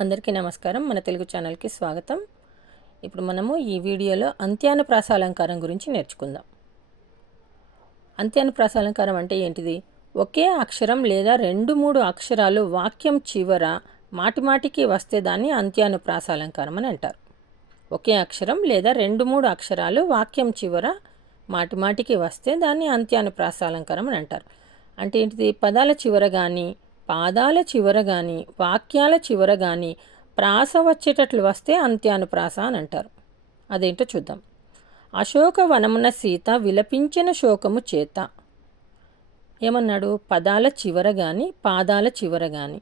అందరికీ నమస్కారం. మన తెలుగు ఛానల్కి స్వాగతం. ఇప్పుడు మనము ఈ వీడియోలో అంత్యాన ప్రాసాలంకారం గురించి నేర్చుకుందాం. అంత్యాన ప్రాసాలంకారం అంటే ఏంటిది? ఒకే అక్షరం లేదా రెండు మూడు అక్షరాలు వాక్యం చివర మాటిమాటికి వస్తే దాన్ని అంత్యాన ప్రాసాలంకారం అని అంటారు. ఒకే అక్షరం లేదా రెండు మూడు అక్షరాలు వాక్యం చివర మాటిమాటికి వస్తే దాన్ని అంత్యాన ప్రాసాలంకారం అని అంటారు. అంటే ఏంటిది? పదాల చివర కానీ పాదాల చివర కానీ వాక్యాల చివర కానీ ప్రాస వచ్చేటట్లు వస్తే అంత్యానుప్రాస అని అంటారు. అదేంటో చూద్దాం. అశోక వనమున సీత విలపించిన శోకము చేత. ఏమన్నాడు? పదాల చివర కానీ పాదాల చివర కానీ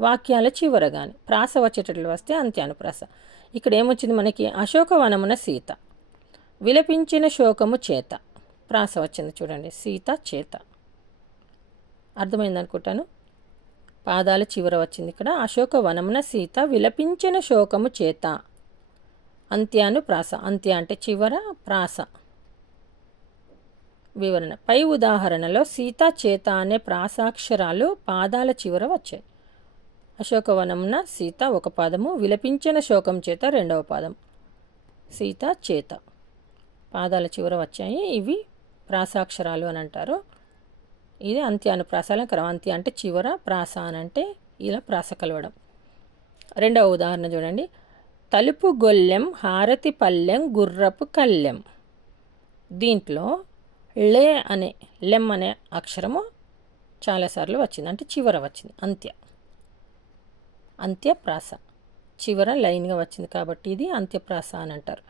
వాక్యాల చివర కానీ ప్రాస వచ్చేటట్లు వస్తే అంత్యానుప్రాస. ఇక్కడ ఏమొచ్చింది మనకి? అశోక వనమున సీత విలపించిన శోకము చేత. ప్రాస వచ్చింది చూడండి. సీత చేత. అర్థమైంది అనుకుంటాను పాదాల చివర వచ్చింది ఇక్కడ. అశోక వనమున సీత విలపించిన శోకము చేత. అంత్యాను ప్రాస. అంత్య అంటే చివర ప్రాస. వివరణ. పై ఉదాహరణలో సీత చేత అనే ప్రాసాక్షరాలు పాదాల చివర వచ్చాయి. అశోకవనమున సీత ఒక పాదము విలపించిన శోకం చేత రెండవ పాదం. సీత చేత. పాదాల చివర వచ్చాయి. ఇవి ప్రాసాక్షరాలు అని అంటారు. ఇది అంత్యాను ప్రాసాలంకరం. అంత్య అంటే చివర ప్రాస అని అంటే ఇలా ప్రాస కలవడం. రెండవ ఉదాహరణ చూడండి. తలుపు గొల్లెం హారతి పల్లెం గుర్రపు కల్లెం. దీంట్లో లే అనే లెమ్ అనే అక్షరము చాలాసార్లు వచ్చింది. అంటే చివర వచ్చింది. అంత్య. అంత్యప్రాస చివర లైన్గా వచ్చింది కాబట్టి ఇది అంత్యప్రాస అని అంటారు.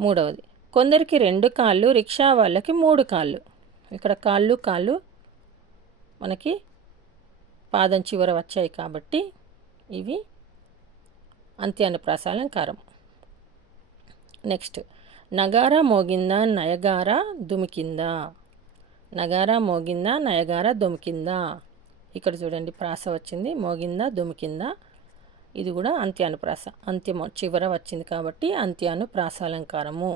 మూడవది. కొందరికి రెండు కాళ్ళు రిక్షా వాళ్ళకి మూడు కాళ్ళు. ఇక్కడ కాళ్ళు కాళ్ళు మనకి పాదం చివర వచ్చాయి కాబట్టి ఇవి అంత్యానుప్రాస ప్రాసాలంకారం. నెక్స్ట్ నగారా మోగిందా నయగారా దుమికిందా. నగారా మోగిందా నయగారా దుమికిందా. ఇక్కడ చూడండి ప్రాస వచ్చింది మోగిందా దుమికిందా. ఇది కూడా అంత్యానుప్రాస అంత్యము చివర వచ్చింది కాబట్టి అంత్యానుప్రాస అలంకారము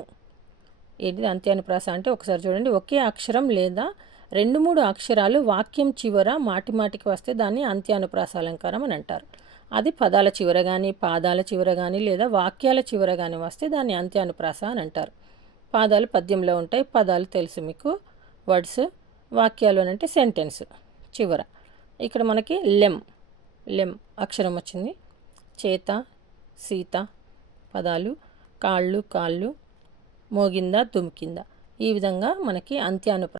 ఏంటిది అంత్యానుప్రాస అంటే ఒకసారి చూడండి ఒకే అక్షరం లేదా రెండు మూడు అక్షరాలు వాక్యం చివర మాటిమాటికి వస్తే దాన్ని అంత్యానుప్రాసాలంకారం అని అంటారు. అది పదాల చివర కానీ పాదాల చివర కానీ లేదా వాక్యాల చివర కానీ వస్తే దాన్ని అంత్యానుప్రాస అని అంటారు. పాదాలు పద్యంలో ఉంటాయి. పదాలు తెలుసు మీకు. వర్డ్స్ వాక్యాలు అని అంటే సెంటెన్స్ చివర. ఇక్కడ మనకి లెమ్ లెమ్ అక్షరం వచ్చింది. చేత సీత పదాలు కాళ్ళు కాళ్ళు మోగిందా దుమికిందా. ఈ విధంగా మనకి అంత్యానుప్రాస